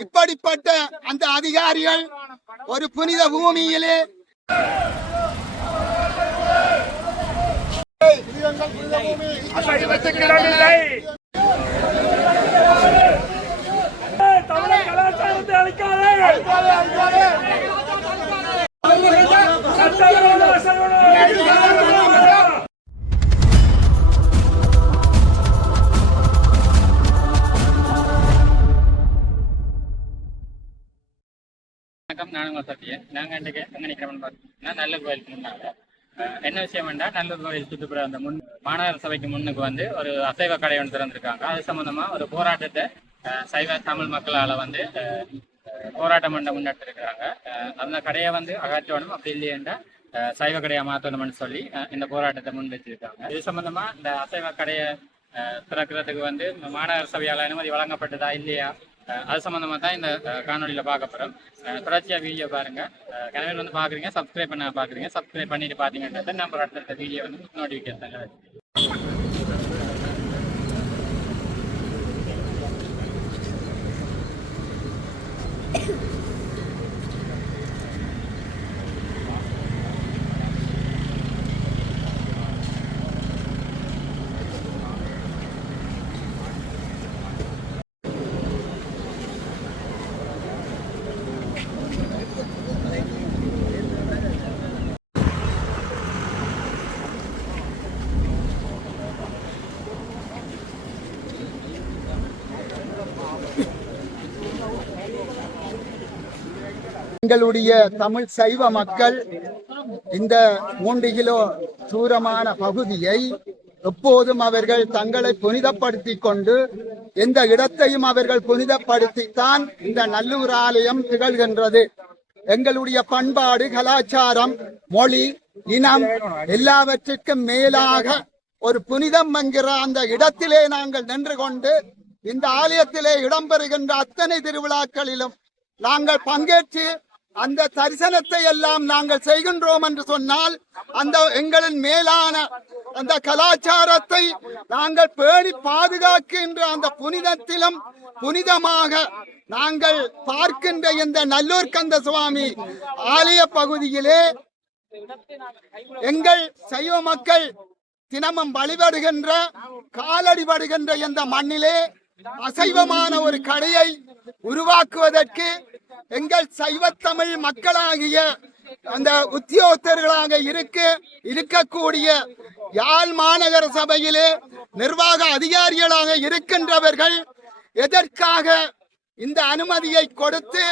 இப்படிப்பட்ட அந்த அதிகாரிகள் ஒரு புனித பூமியிலே அசைவத்துக்கிடமில்லை அழிக்காதே வணக்கம். நானும் உங்கள் நாங்கள் இன்றைக்கு எங்கே பார்த்தீங்கன்னா நல்ல கோயிலுக்கு முன்னாங்க என்ன விஷயம் வேண்டாம் நல்ல கோயில் சுற்றுப்புற அந்த முன் மாநகர சபைக்கு முன்னுக்கு வந்து ஒரு அசைவ கடை ஒன்று திறந்திருக்காங்க. அது சம்பந்தமா ஒரு போராட்டத்தை சைவ தமிழ் மக்களால் வந்து போராட்டம் பண்ண முன்னெடுத்திருக்கிறாங்க. அஹ், அந்த கடையை வந்து அகற்றணும். அப்படி இல்லையென்றா சைவ கடையை மாற்றணும்னு சொல்லி இந்த போராட்டத்தை முன் வச்சிருக்காங்க இது சம்பந்தமா இந்த அசைவ கடையை திறக்கிறதுக்கு வந்து மாநகர சபையால் அனுமதி வழங்கப்பட்டதா இல்லையா? அது சம்மந்தமாக தான் இந்த காணொலியில் பார்க்க போகிறோம் தொடர்ச்சியாக வீடியோ பாருங்க. கனவில் வந்து பார்க்குறீங்க சப்ஸ்கிரைப் பண்ண பார்க்குறீங்க. சப்ஸ்கிரைப் பண்ணிட்டு பார்த்தீங்கன்றது நம்ம அடுத்த வீடியோ வந்து நோட்டிஃபிகேஷன் எங்களுடைய தமிழ் சைவ மக்கள் இந்த மூன்று கிலோ தூரமான பகுதியை எப்போதும் அவர்கள் தங்களை புனிதப்படுத்தி கொண்டு எந்த இடத்தையும் அவர்கள் புனிதப்படுத்தித்தான் இந்த நல்லூர் ஆலயம் திகழ்கின்றது. எங்களுடைய பண்பாடு கலாச்சாரம் மொழி இனம் எல்லாவற்றிற்கும் மேலாக ஒரு புனிதம் என்கிற அந்த இடத்திலே நாங்கள் நின்று கொண்டு இந்த ஆலயத்திலே இடம்பெறுகின்ற அத்தனை திருவிழாக்களிலும் நாங்கள் பங்கேற்று அந்த தரிசனத்தை எல்லாம் நாங்கள் செய்கின்றோம் என்று சொன்னால் அந்த எங்களின் மேலான அந்த கலாச்சாரத்தை நாங்கள் பேணி பாதுகாக்கின்ற அந்த புனிதத்திலும் புனிதமாக நாங்கள் பார்க்கின்ற இந்த நல்லூர் கந்த சுவாமி ஆலய பகுதியிலே எங்கள் சைவ மக்கள் தினமும் வழிபடுகின்ற காலடிபடுகின்ற இந்த மண்ணிலே அசைவமான ஒரு கடையை உருவாக்குவதற்கு எங்கள் சைவத்தமிழ் மக்களாகிய அந்த உத்தியோகத்தர்களாக இருக்க இருக்கக்கூடிய யாழ் மாநகர சபையிலே நிர்வாக அதிகாரிகளாக இருக்கின்றவர்கள் எதற்காக இந்த அனுமதியை கொடுத்து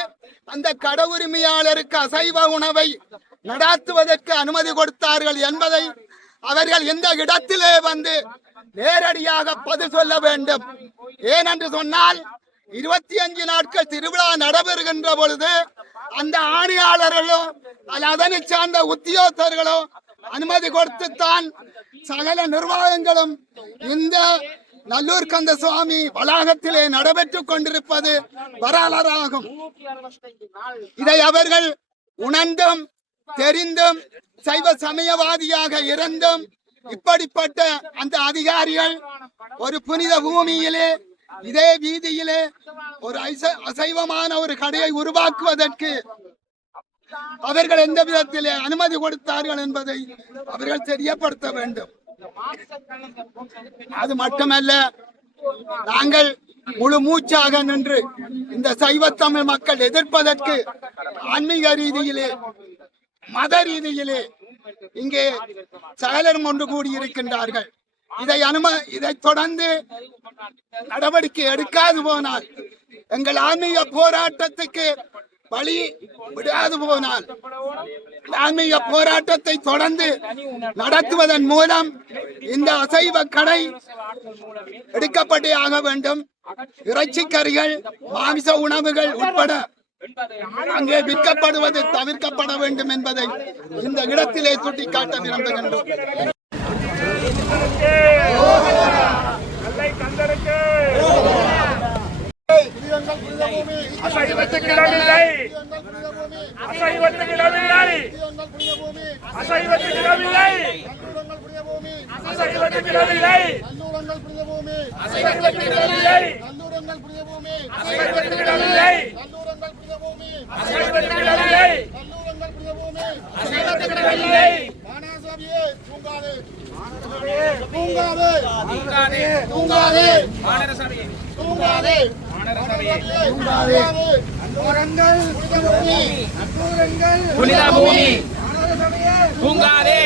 அந்த கட உரிமையாளருக்கு அசைவ உணவை நடாத்துவதற்கு அனுமதி கொடுத்தார்கள் என்பதை அவர்கள் இந்த இடத்திலே வந்து நேரடியாக பதில் சொல்ல வேண்டும். ஏனென்று சொன்னால் இருபத்தி அஞ்சு நாட்கள் திருவிழா நடைபெறுகின்ற பொழுது அந்த ஆணையாளர்களோ அதனை சார்ந்த உத்தியோகத்தர்களோ அனுமதி கொடுத்துத்தான் சகல நிர்வாகங்களும் இந்த நல்லூர் கந்த சுவாமி வளாகத்திலே நடைபெற்றுக் கொண்டிருப்பது வரலாறாகும். இதை அவர்கள் உணர்ந்தும் தெரிந்தும் சைவ சமயவாதியாக இருந்தும் இப்படிப்பட்ட அந்த அதிகாரிகள் ஒரு புனித பூமியிலே இதே வீதியிலே ஒரு அசைவமான ஒரு கடையை உருவாக்குவதற்கு அவர்கள் எந்த விதத்திலே அனுமதி கொடுத்தார்கள் என்பதை அவர்கள் தெரியப்படுத்த வேண்டும். அது மட்டுமல்ல நாங்கள் முழு மூச்சாக நின்று இந்த சைவ தமிழ் மக்கள் எதிர்ப்பதற்கு ஆன்மீக ரீதியிலே மத ரீதியிலே இங்கே சகலரும் ஒன்று கூடியிருக்கின்றார்கள். இதை அனும இதை தொடர்ந்து நடவடிக்கை எடுக்காது போனால் எங்கள் ஆன்மீக போராட்டத்துக்கு வழி விடாது போனால் ஆன்மீக போராட்டத்தை தொடர்ந்து நடத்துவதன் மூலம் இந்த அசைவ கடை எடுக்கப்பட்டே ஆக வேண்டும். இறைச்சி கறிகள் மாமிச உணவுகள் உட்பட அங்கே விற்கப்படுவது தவிர்க்கப்பட வேண்டும் என்பதை இந்த இடத்திலே சுட்டிக்காட்ட விரும்புகின்றோம். நல்லை கந்தருக்கு அசைவத்துக்கிடமில்லை அசைவத்துக்கிடமில்லை அசைவத்துக்கிடமில்லை அசைவத்துக்கிடமில்லை அசைவத்திடவில்லை நல்லூரங்கள் அசைவத்துக்கு பூமி அசைவத்திடவில்லை நல்லூரங்கள் புனித பூமி அசைவத்துக்கு நல்லூரங்கள் புனித பூமி அசைவத்திடவில்லை மானாசாமியே தூங்காதே தூங்காதே. தூங்காதே. தூங்காதே. மாநகர சபையே தூங்காதே. மாநகர சபையே தூங்காதே.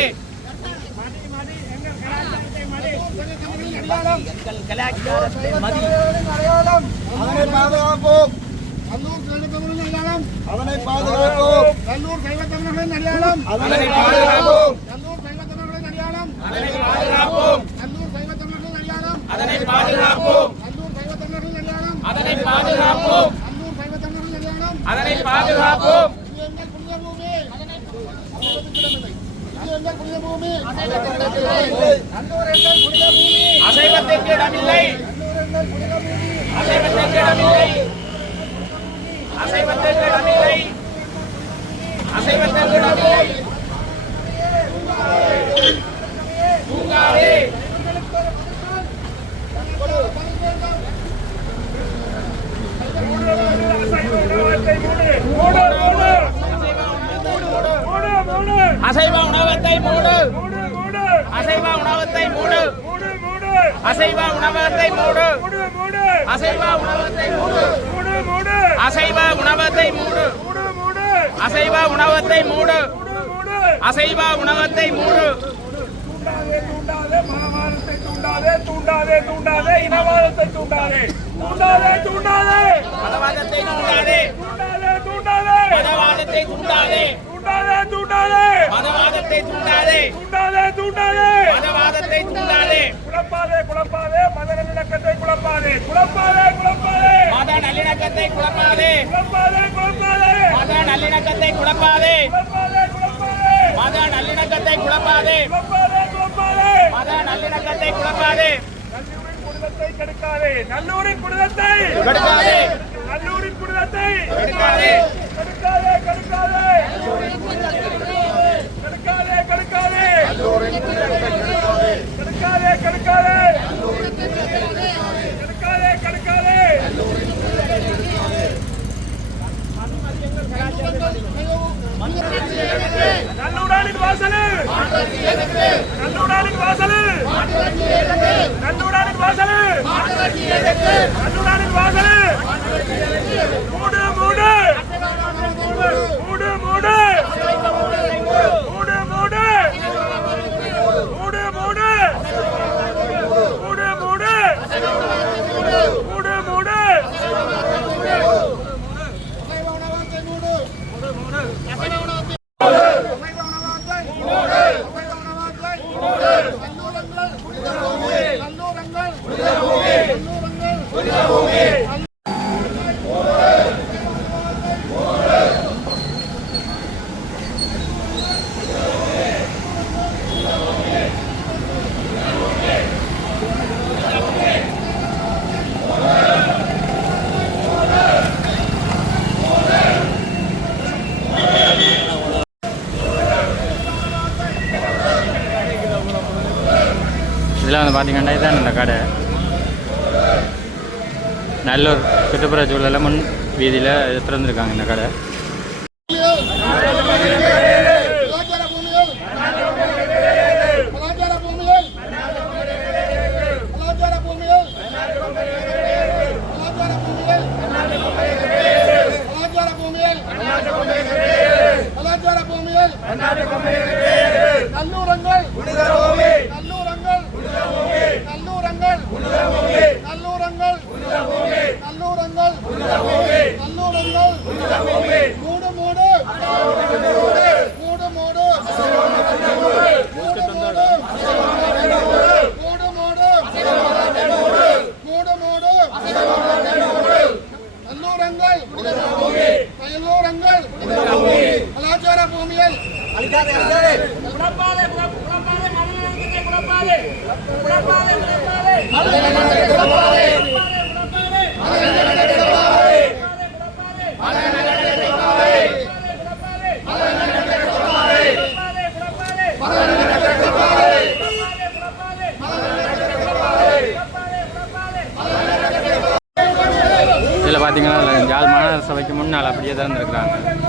அவனை பாதுகாப்போம் கல்லூர் கள்ளத்தமிழன் அடையாளம். அவனை பாதுகாப்போம். கல்லூர் அதனை பாதுகாப்போம். நல்லூர் சைவ தமிழர்களின் அடையாளம் அதனை பாதுகாப்போம். நல்லூர் சைவ தமிழர்களின் அடையாளம் அதனை பாதுகாப்போம். நல்லூர் சைவ தமிழர்களின் அடையாளம் அதனை பாதுகாப்போம். இது எங்கள் புனித பூமி இது எங்கள் புனித பூமி நல்லூர் எங்கள் புனித பூமி அசைவத்திற்கு இடமில்லை. நல்லூர் எங்கள் புனித பூமி அசைவத்திற்கு இடமில்லை. அசைவத்திற்கு இடமில்லை. அசைவத்திற்கு இடமில்லை. அசைவ உணவத்தை மூடு. அசைவ உணவத்தை மூடு. அசைவ உணவத்தை மூடு. அசைவ உணவத்தை மூடு. அசைவ உணவத்தை மூடு. அசைவ உணவத்தை மூடு. அசைவ உணவத்தை மூடு. தூண்டாதே தூண்டாதே தூண்டாதே இனவாதத்தை தூண்டாதே. தூண்டாதே தூண்டாதே. மதவாதத்தை தூண்டாதே. தூண்டாதே தூண்டாதே. மதவாதத்தை தூண்டாதே. குழப்பாதே குழப்பாதே. மத நல்லிணக்கத்தை குழப்பாதே. குழப்பாதே குழப்பாதே. மத நல்லிணக்கத்தை குழப்பாதே. குழப்பாதே குழப்பாதே. மத நல்லிணக்கத்தை குழப்பாதே. குழப்பாதே குழப்பாதே. மத நல்லிணக்கத்தை குழப்பாதே. குழப்பாதே குழப்பாதே. மத நல்லிணக்கத்தை குழப்பாதே. நல்லூரின் புனிதத்தை கெடுக்காதே. நல்லூரின் புனிதத்தை கெடுக்காதே. நல்லூரின். கெடுக்காதே கெடுக்காதே. கெடுக்காதே கெடுக்காதே. கெடுக்காதே. கெடுக்காதே கெடுக்காதே. நல்லூர் சுற்றுப்புற சூழலில் முன் வீதியில் திறந்துருக்காங்க இந்த கடை. கலாச்சார பூமியில் கலாச்சார பூமியில் கலாச்சார பூமியில் கலாச்சார பூமியில் கலாச்சார பூமியில் கலாச்சார பூமியில் நல்லூரங்கள் நல்லூரங்கள் நல்லூரங்கள் நல்லூரங்கள் நல்லூரங்கள் நல்லூரங்கள் இதில் பார்த்தீங்கன்னா யாழ் மாநகர சபைக்கு முன்னால் அப்படியே தான் இருந்திருக்கிறாங்க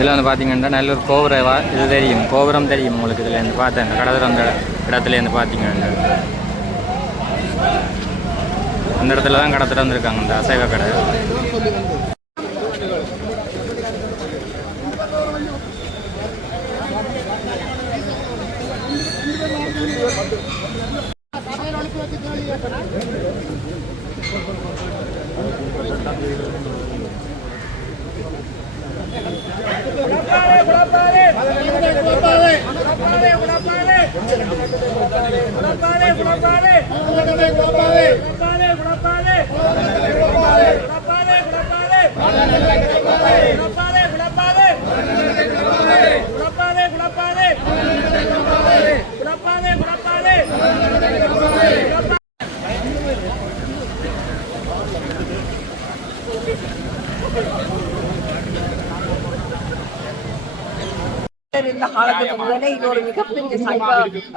இதில் வந்து பார்த்தீங்கன்னா நல்லூர் கோபுரவா இது தெரியும். கோபுரம் தெரியும் உங்களுக்கு இதில் இருந்து பார்த்தேன் இந்த கடற்கரை அந்த இடத்துல இருந்து பார்த்தீங்கன்னா. அந்த இடத்துல தான் கடை திறந்துருக்காங்க இந்த அசைவ கடை. Thank you. గుణపాలి சைவ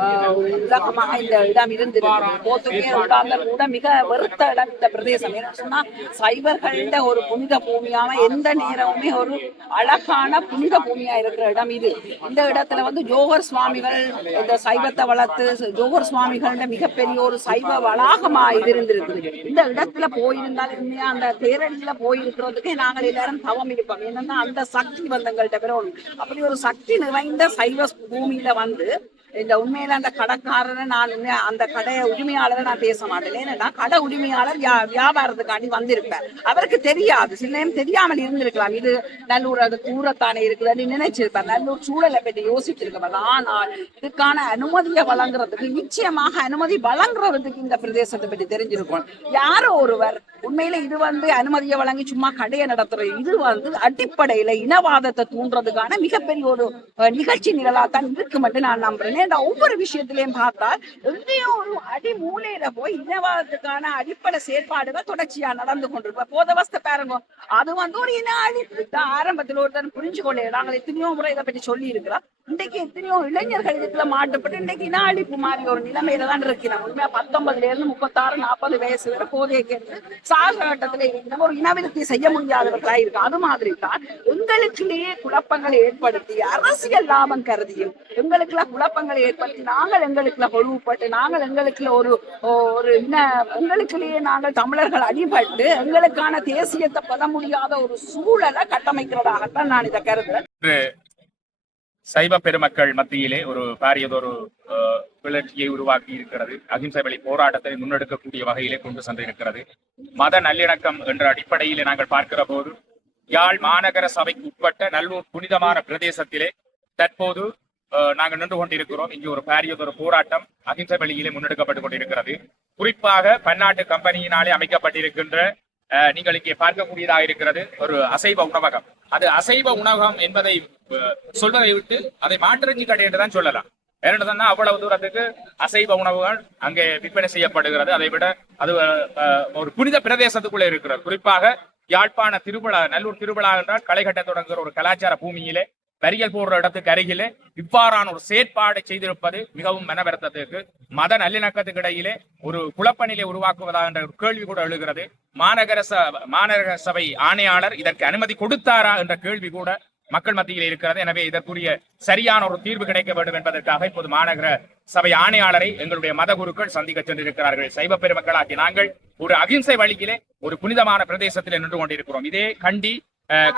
ஆஹ், உலகமாக இந்த இடம் இருந்திருக்கு போர்த்துகேயர்களால கூட மிக வெறுத்த இடம் இந்த பிரதேசம். ஏன்னு சொன்னா சைவர்கள்ட ஒரு புனித பூமியாக எந்த நேரமுமே ஒரு அழகான புனித பூமியா இருக்கிற இடம் இது. இந்த இடத்துல வந்து ஜோகர் சுவாமிகள் இந்த சைவத்தை வளர்த்து ஜோகர் சுவாமிகள மிகப்பெரிய ஒரு சைவ வளாகமா இது இருந்திருக்குது. இந்த இடத்துல போயிருந்தால் உண்மையா அந்த தேரடியில போயிருக்கிறதுக்கு நாங்கள் எல்லாரும் தவம் இருப்போம். என்னன்னா அந்த சக்தி வந்து எங்கள்கிட்ட பெறணும் அப்படி ஒரு சக்தி நிறைந்த சைவ பூமியில வந்து இந்த உண்மையில அந்த கடைக்காரரை நான் அந்த கடையை உரிமையாளரை நான் பேச மாட்டேன். ஏன்னா கடை உரிமையாளர் வியா- வியாபாரத்துக்காண்டி வந்திருப்பேன் அவருக்கு தெரியாது. சில நேரம் தெரியாமல் இருந்திருக்கலாம். இது நல்லூர் அது கூறத்தானே இருக்குதுன்னு நினைச்சிருப்பார். நல்லூர் சூழலை பற்றி யோசிச்சிருக்கவர் ஆனால் இதுக்கான அனுமதியை வழங்குறதுக்கு நிச்சயமாக அனுமதி வழங்குறதுக்கு இந்த பிரதேசத்தை பற்றி தெரிஞ்சிருக்கும். யாரோ ஒருவர் உண்மையில இது வந்து அனுமதியை வழங்கி சும்மா கடையை நடத்துறது இது வந்து அடிப்படையில இனவாதத்தை தூண்டுறதுக்கான மிகப்பெரிய ஒரு நிகழ்ச்சி நிகழாத்தான் இருக்கு மட்டும் நான் நம்புறேன். ஏன்னா ஒவ்வொரு விஷயத்திலையும் பார்த்தால் எங்கேயோ ஒரு அடி மூலையில போய் இனவாதத்துக்கான அடிப்படை செயற்பாடுகள் தொடர்ச்சியா நடந்து கொண்டிருப்ப போதவஸ்த பாருங்க அது வந்து ஒரு இன அழிப்பு. தான் ஆரம்பத்தில் ஒருத்தர் புரிஞ்சு கொள்ள நாங்கள் எத்தனையோ முறை இதை பற்றி சொல்லி இருக்கிறோம் இன்றைக்கு எத்தனையோ இளைஞர்கள் இதுல மாட்டுப்பட்டு இன்றைக்கு இன அழிப்பு மாதிரி ஒரு நிலைமையில தான் இருக்கிறோம். உண்மையா பத்தொன்பதுல இருந்து முப்பத்தாறு நாற்பது வயசு வரை போதைக்கு கேட்டு சாகட்டத்துல இருக்கிற ஒரு இனவிருத்தி செய்ய முடியாதவர்களா இருக்கு அது மாதிரி தான் எங்களுக்குள்ளேயே குழப்பங்களை ஏற்படுத்தி அரசியல் லாபம் கருதியும் எங்களுக்குள்ள குழப்பங்கள் மாற்றங்களை ஏற்படுத்தி நாங்கள் எங்களுக்குள்ள கொழுவுப்பட்டு நாங்கள் எங்களுக்குள்ள ஒரு ஒரு என்ன எங்களுக்குள்ளேயே நாங்கள் தமிழர்கள் அடிபட்டு எங்களுக்கான தேசியத்தை பெற முடியாத ஒரு சூழலை கட்டமைக்கிறதாகத்தான் நான் இதை கருதுறேன். சைவ பெருமக்கள் மத்தியிலே ஒரு பாரியதொரு கிளர்ச்சியை உருவாக்கி இருக்கிறது. அகிம்சை வழி போராட்டத்தை முன்னெடுக்கக்கூடிய வகையிலே கொண்டு சென்றிருக்கிறது. மத நல்லிணக்கம் என்ற அடிப்படையிலே நாங்கள் பார்க்கிற போது யாழ் மாநகர சபைக்கு உட்பட்ட நல்லூர் புனிதமான பிரதேசத்திலே தற்போது நாங்கள் நின்று கொண்டிருக்கிறோம். இங்கு ஒரு பாரியதொரு போராட்டம் அகிம்சை வழியிலே முன்னெடுக்கப்பட்டு கொண்டிருக்கிறது. குறிப்பாக பன்னாட்டு கம்பெனியினாலே அமைக்கப்பட்டிருக்கின்ற நீங்கள் இங்கே பார்க்கக்கூடியதாக இருக்கிறது ஒரு அசைவ உணவகம். அது அசைவ உணவகம் என்பதை சொல்வதை விட்டு அதை மாற்றஞ்சி கடை என்று தான் சொல்லலாம். ஏனென்றா அவ்வளவு தூரத்துக்கு அசைவ உணவுகள் அங்கே விற்பனை செய்யப்படுகிறது. அதை விட அது ஒரு புனித பிரதேசத்துக்குள்ளே இருக்கிறது. குறிப்பாக யாழ்ப்பாண திருவிழா நல்லூர் திருவிழா என்றால் களைகட்ட தொடங்குகிற ஒரு கலாச்சார பூமியிலே வரிகள் போடுற இடத்துக்கு அருகிலே இவ்வாறான ஒரு செயற்பாடை செய்திருப்பது மிகவும் மனவருத்தத்துக்கு மத நல்லிணக்கத்துக்கு இடையிலே ஒரு குழப்பநிலை உருவாக்குவதா என்ற ஒரு கேள்வி கூட எழுகிறது. மாநகர மாநகர சபை ஆணையாளர் இதற்கு அனுமதி கொடுத்தாரா என்ற கேள்வி கூட மக்கள் மத்தியில் இருக்கிறது. எனவே இதற்குரிய சரியான ஒரு தீர்வு கிடைக்க வேண்டும் என்பதற்காக இப்போது மாநகர சபை ஆணையாளரை எங்களுடைய மத குருக்கள் சந்திக்க சென்றிருக்கிறார்கள். சைவ பெருமக்களாகி நாங்கள் ஒரு அகிம்சை வழியிலே ஒரு புனிதமான பிரதேசத்தில் நின்று கொண்டிருக்கிறோம். இதே கண்டி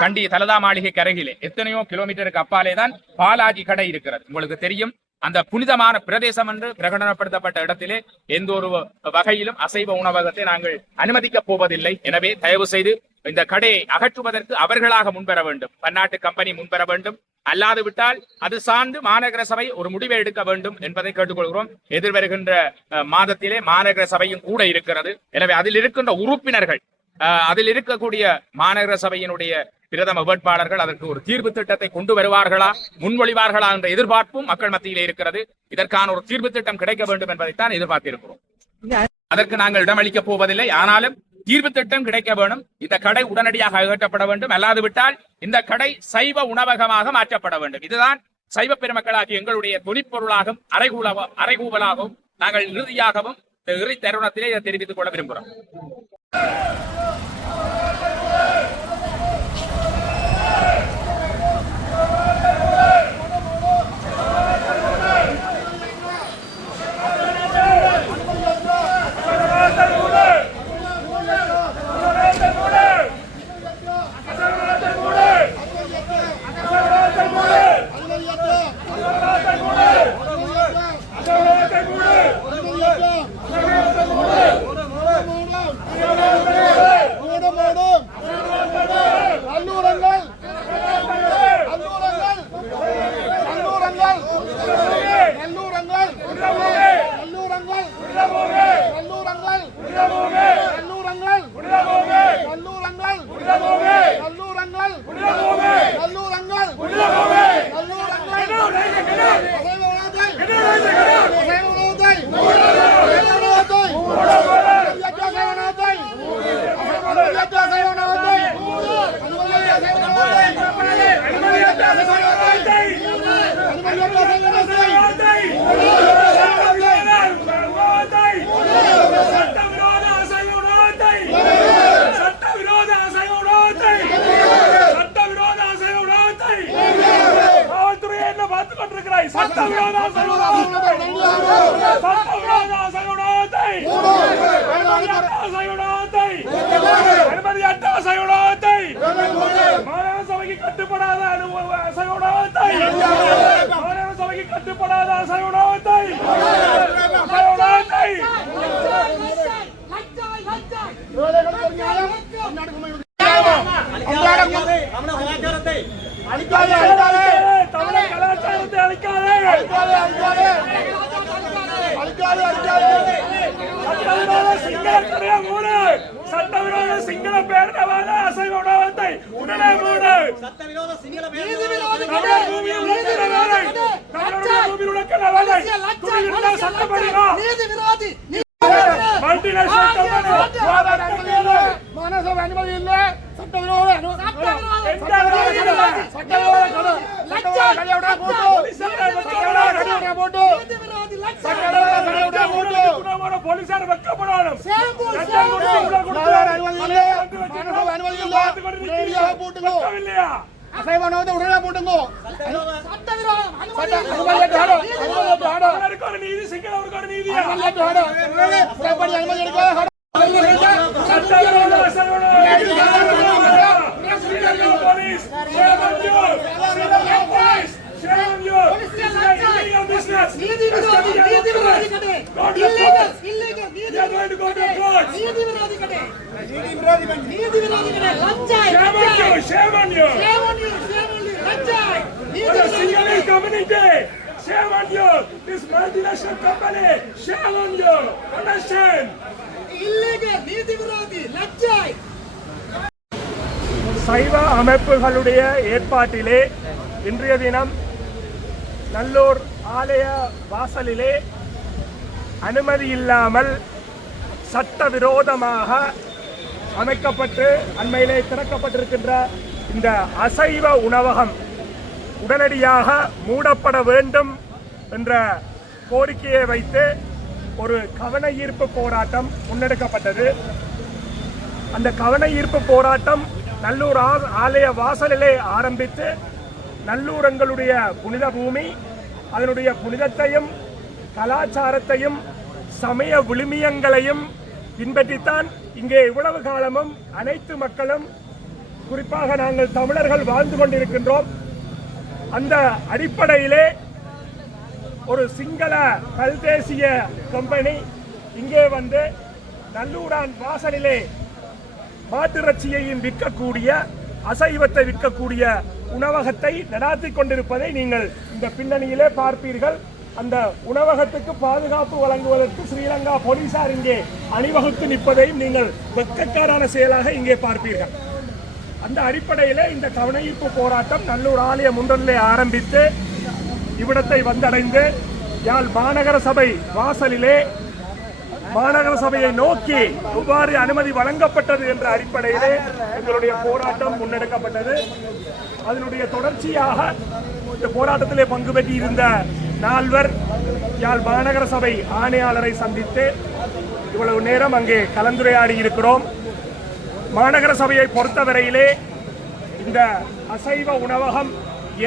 கண்டி தலதா மாளிகை கரகிலே எத்தனையோ கிலோமீட்டருக்கு அப்பாலே தான் பாலாஜி கடை இருக்கிறது. உங்களுக்கு தெரியும் அந்த புனிதமான பிரதேசம் என்று பிரகடனப்படுத்தப்பட்ட இடத்திலே எந்த ஒரு வகையிலும் அசைவ உணவகத்தை நாங்கள் அனுமதிக்கப் போவதில்லை. எனவே தயவு செய்து இந்த கடையை அகற்றுவதற்கு அவர்களாக முன்வர வேண்டும். பன்னாட்டு கம்பெனி முன்வர வேண்டும். அல்லாது விட்டால் அது சார்ந்து மாநகர சபை ஒரு முடிவை எடுக்க வேண்டும் என்பதை கேட்டுக்கொள்கிறோம். எதிர்வருகின்ற மாதத்திலே மாநகர சபையும் கூட இருக்கிறது. எனவே அதில் இருக்கின்ற உறுப்பினர்கள் அதில் இருக்கக்கூடிய மாநகர சபையினுடைய பிரதம வேட்பாளர்கள் அதற்கு ஒரு தீர்வு திட்டத்தை கொண்டு வருவார்களா? முன்மொழிவார்களா என்ற எதிர்பார்ப்பும் மக்கள் மத்தியிலே இருக்கிறது. இதற்கான ஒரு தீர்வு திட்டம் கிடைக்க வேண்டும் என்பதைத்தான் எதிர்பார்த்திருக்கிறோம். அதற்கு நாங்கள் இடமளிக்கப் போவதில்லை. ஆனாலும் தீர்வு திட்டம் கிடைக்க வேண்டும் இந்த கடை உடனடியாக அகற்றப்பட வேண்டும். அல்லாது விட்டால் இந்த கடை சைவ உணவகமாக மாற்றப்பட வேண்டும். இதுதான் சைவ பெருமக்களாகி எங்களுடைய துணிப்பொருளாகவும் அறைகூல அறைகூவலாகவும் நாங்கள் இறுதியாகவும் இந்த இறுதி தருணத்திலே இதை தெரிவித்துக் கொள்ள விரும்புகிறோம். よっしゃ! சட்டவிரோதங்களை சட்டவிரோத சட்டவிரோத சைவனத்தை சைவனத்தை அனுமதியற்ற சைவனத்தை மாநில சபைக்கு கட்டுப்படாத சைவனத்தை மாநில சபைக்கு கட்டுப்படாத சைவனத்தை சைவனத்தை அன்றாட அன்றாட சட்டப்படி நீதி விரோதி. Shame on you! Shame on you! Shame on you! Shame on you! Shame on you! The Sinhalese community! Shame on you! This multinational company! Shame on you! Understand? Illegal நீதி விரோதி லஞ்சாய் சைவ அமைப்புகளுடைய ஏற்பாட்டிலே இன்றைய தினம் நல்லூர் ஆலய வாசலிலே அனுமதி இல்லாமல் சட்டவிரோதமாக அமைக்கப்பட்டு அண்மையிலே திறக்கப்பட்டிருக்கின்ற இந்த அசைவ உணவகம் உடனடியாக மூடப்பட வேண்டும் என்ற கோரிக்கையை வைத்து ஒரு கவன ஈர்ப்பு போராட்டம் முன்னெடுக்கப்பட்டது. அந்த கவன ஈர்ப்பு போராட்டம் நல்லூர் ஆ- ஆலய வாசலிலே ஆரம்பித்து நல்லூரங்களுடைய புனித பூமி அதனுடைய புனிதத்தையும் கலாச்சாரத்தையும் சமய விழுமியங்களையும் பின்பற்றித்தான் இங்கே இவ்வளவு காலமும் அனைத்து மக்களும் குறிப்பாக நாங்கள் தமிழர்கள் வாழ்ந்து கொண்டிருக்கின்றோம். அந்த அடிப்படையிலே ஒரு சிங்கள பல்தேசிய கம்பெனி இங்கே வந்து நல்லூரான் வாசலிலே மாட்டிறைச்சியையும் விற்கக்கூடிய அசைவத்தை விற்கக்கூடிய உணவகத்தை நடாத்தி கொண்டிருப்பதை நீங்கள் இந்த பின்னணியிலே பார்ப்பீர்கள். அந்த உணவகத்துக்கு பாதுகாப்பு வழங்குவதற்கு ஸ்ரீலங்கா போலீசார் இங்கே அணிவகுத்து நிற்பதையும் நீங்கள் வெக்கக்காரான செயலாக இங்கே பார்ப்பீர்கள். அந்த அடிப்படையில் இந்த கவனஈர்ப்பு போராட்டம் நல்லூர் ஆலய முன்றலிலே ஆரம்பித்து இவ்விடத்தை வந்தடைந்து யாழ் மாநகர சபை வாசலிலே மாநகர சபையை நோக்கி எவ்வாறு அனுமதி வழங்கப்பட்டது என்ற அடிப்படையிலே எங்களுடைய போராட்டம் முன்னெடுக்கப்பட்டது. அதனுடைய தொடர்ச்சியாக இந்த போராட்டத்திலே பங்கு பெற்றிருந்த நால்வர் யாழ் மாநகர சபை ஆணையாளரை சந்தித்து இவ்வளவு நேரம் அங்கே கலந்துரையாடி இருக்கிறோம் மாநகர சபையை பொறுத்தவரையிலே இந்த அசைவ உணவகம்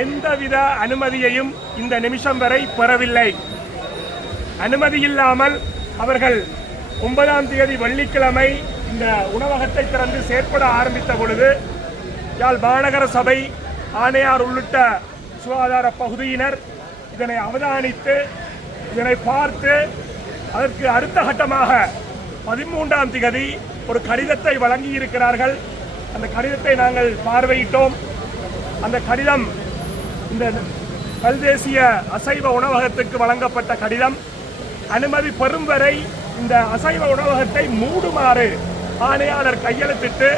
எந்தவித அனுமதியையும் இந்த நிமிஷம் வரை பெறவில்லை. அனுமதி இல்லாமல் அவர்கள் ஒன்பதாம் தேதி வெள்ளிக்கிழமை இந்த உணவகத்தை திறந்து செயற்பட ஆரம்பித்த பொழுது யாழ் மாநகர சபை ஆணையார் உள்ளிட்ட சுகாதார பகுதியினர் இதனை அவதானித்து இதனை பார்த்து அதற்கு அடுத்த கட்டமாக பதிமூன்றாம் திகதி ஒரு கடிதத்தை வழங்கி இருக்கிறார்கள் அந்த கடிதத்தை நாங்கள் பார்வையிட்டோம். அந்த கடிதம் இந்த பல்தேசிய அசைவ உணவகத்துக்கு வழங்கப்பட்ட கடிதம். அனுமதி பெறும் வரை இந்த அசைவ உணவகத்தை மூடுமாறு ஆணையாளர் கையெழுத்திட்டு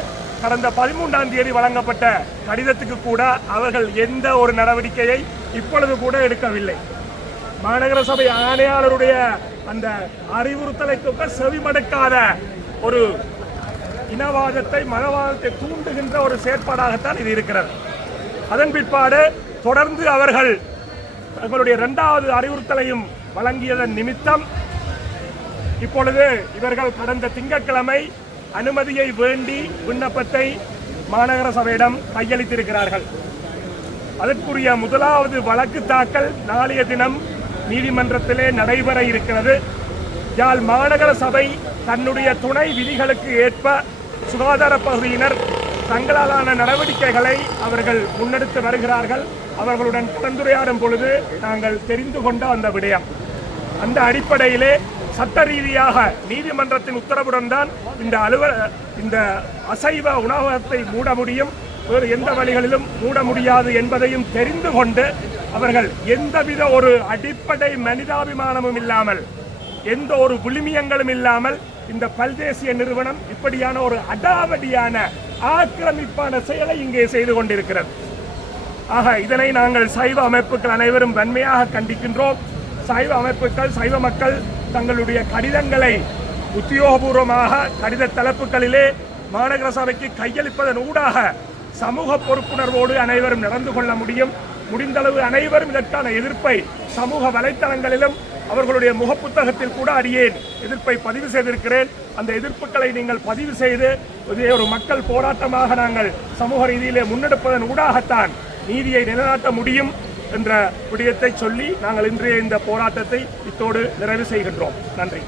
கடந்த பதிமூன்றாம் தேதி வழங்கப்பட்ட கடிதத்துக்கு கூட அவர்கள் எந்த ஒரு நடவடிக்கையை இப்பொழுது கூட எடுக்கவில்லை. மாநகர சபை ஆணையாளருடைய அந்த அறிவுறுத்தலை கூட செவிமடுக்காத ஒரு இனவாதத்தை மனவாதத்தை தூண்டுகின்ற ஒரு செயற்பாடாகத்தான் இது இருக்கிறது. அதன் பிற்பாடு தொடர்ந்து அவர்கள் தங்களுடைய இரண்டாவது அறிவுறுத்தலையும் வழங்கியதன் நிமித்தம் இப்பொழுது இவர்கள் கடந்த திங்கட்கிழமை அனுமதியை வேண்டி விண்ணப்பத்தை மாநகர சபையிடம் கையளித்திருக்கிறார்கள். அதற்குரிய முதலாவது வழக்கு தாக்கல் நாளைய தினம் நீதிமன்றத்திலே நடைபெற இருக்கிறது. யாழ் மாநகர சபை தன்னுடைய துணை விதிகளுக்கு ஏற்ப சுகாதார பகுதியினர் தங்களாலான நடவடிக்கைகளை அவர்கள் முன்னெடுத்து வருகிறார்கள். அவர்களுடன் கலந்துரையாடும் பொழுது நாங்கள் தெரிந்து கொண்ட அந்த விடயம். அந்த அடிப்படையிலே சட்ட ரீதியாக நீதிமன்றத்தின் உத்தரவுடன் தான் இந்த அலுவல இந்த அசைவ உணவகத்தை மூட முடியும். வேறு எந்த வழிகளிலும் மூட முடியாது என்பதையும் தெரிந்து கொண்டு அவர்கள் எந்தவித ஒரு அடிப்படை மனிதாபிமானமும் இல்லாமல் எந்த ஒரு விழுமியங்களும் இல்லாமல் இந்த பல்தேசிய நிறுவனம் இப்படியான ஒரு அடாவடியான ஆக்கிரமிப்பான செயலை இங்கே செய்து கொண்டிருக்கிறது. ஆக இதனை நாங்கள் சைவ அமைப்புகள் அனைவரும் வன்மையாக கண்டிக்கின்றோம். சைவ அமைப்புகள் சைவ மக்கள் தங்களுடைய கடிதங்களை உத்தியோகபூர்வமாக கடித தலைப்புகளிலே மாநகர சபைக்கு கையளிப்பதன் ஊடாக சமூக பொறுப்புணர்வோடு அனைவரும் நடந்து கொள்ள முடியும். முடிந்தளவு அனைவரும் இதற்கான எதிர்ப்பை சமூக வலைத்தளங்களிலும் அவர்களுடைய முகப்புத்தகத்தில் கூட அறியேன் எதிர்ப்பை பதிவு செய்திருக்கிறேன். அந்த எதிர்ப்புகளை நீங்கள் பதிவு செய்து இதை ஒரு மக்கள் போராட்டமாக நாங்கள் சமூக ரீதியிலே முன்னெடுப்பதன் ஊடாகத்தான் நீதியை நிலைநாட்ட முடியும் என்ற விடயத்தை சொல்லி நாங்கள் இன்றைய இந்த போராட்டத்தை இத்தோடு நிறைவு செய்கின்றோம். நன்றி.